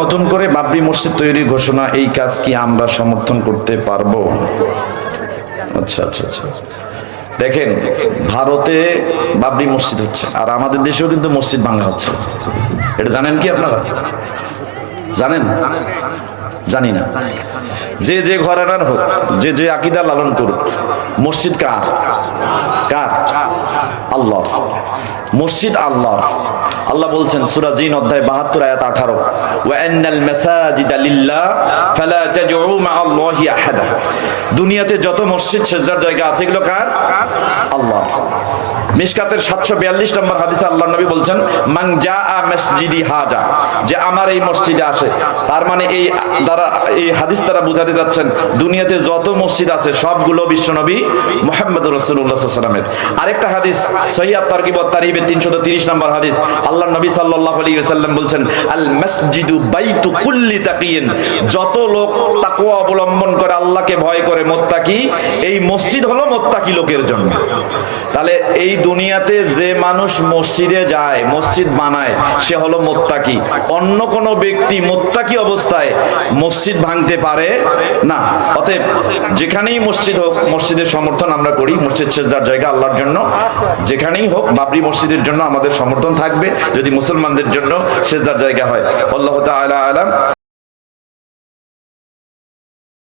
নতুন করে বাবরি মসজিদ তৈরির ঘোষণা, এই কাজ কি আমরা সমর্থন করতে পারবো? আচ্ছা আচ্ছা আচ্ছা, দেখেন ভারতে বাবরি মসজিদ হচ্ছে, আর আমাদের দেশেও কিন্তু মসজিদ ভাঙা হচ্ছে। এটা জানেন কি আপনারা? জানেন? জানি না। যে যে ঘরানার হোক, যে যে আকীদা লালন করুক, মসজিদ কার? কার? আল্লাহ। মসজিদ আল্লাহর। আল্লাহ বলছেন সূরা জিন অধ্যায় 72 আয়াত 18, ওয়া আন্নাল মাসাজিদা লিল্লাহ ফালা তাদউ মা'আল্লাহি আহাদা। দুনিয়াতে যত মসজিদ সেজদার জায়গা আছে এগুলো কার? আল্লাহ। মিশকাতের 742 নম্বর হাদিসে আল্লাহর নবী বলছেন মান জাআ মসজিদি হাজা, যে আমার এই মসজিদে আসে। তার মানে এই দ্বারা, এই হাদিস দ্বারা বোঝাতে যাচ্ছেন দুনিয়াতে যত মসজিদ আছে সবগুলো বিশ্বনবী মুহাম্মদুর রাসূলুল্লাহ সাল্লাল্লাহু আলাইহি ওয়াসাল্লামের। আরেকটা হাদিস সহিহ আত-তারগিব ওয়াত তারহিবে 330 নম্বর হাদিস, আল্লাহর নবী সাল্লাল্লাহু আলাইহি ওয়াসাল্লাম বলছেন আল মসজিদু বাইতু কুল্লি তাকিয়িন, যত লোক তাকওয়া অবলম্বন করে, আল্লাহকে ভয় করে, মুত্তাকি, এই মসজিদ হলো মুত্তাকি লোকের জন্য। তাহলে এই দুনিয়াতে যে মানুষ মসজিদে যায়, মসজিদ বানায়, সে হলো মুত্তাকি। অন্য কোন ব্যক্তি মুত্তাকি অবস্থায় মসজিদ ভাঙতে পারে না। অতএব যেখানেই মসজিদ হোক, মসজিদের সমর্থন আমরা করি। মসজিদ সেজদার জায়গা আল্লাহর জন্য, যেখানেই হোক বাবরি মসজিদের জন্য আমাদের সমর্থন থাকবে, যদি মুসলমানদের জন্য সেজদার জায়গা হয়। আল্লাহু তাআলা আলাম।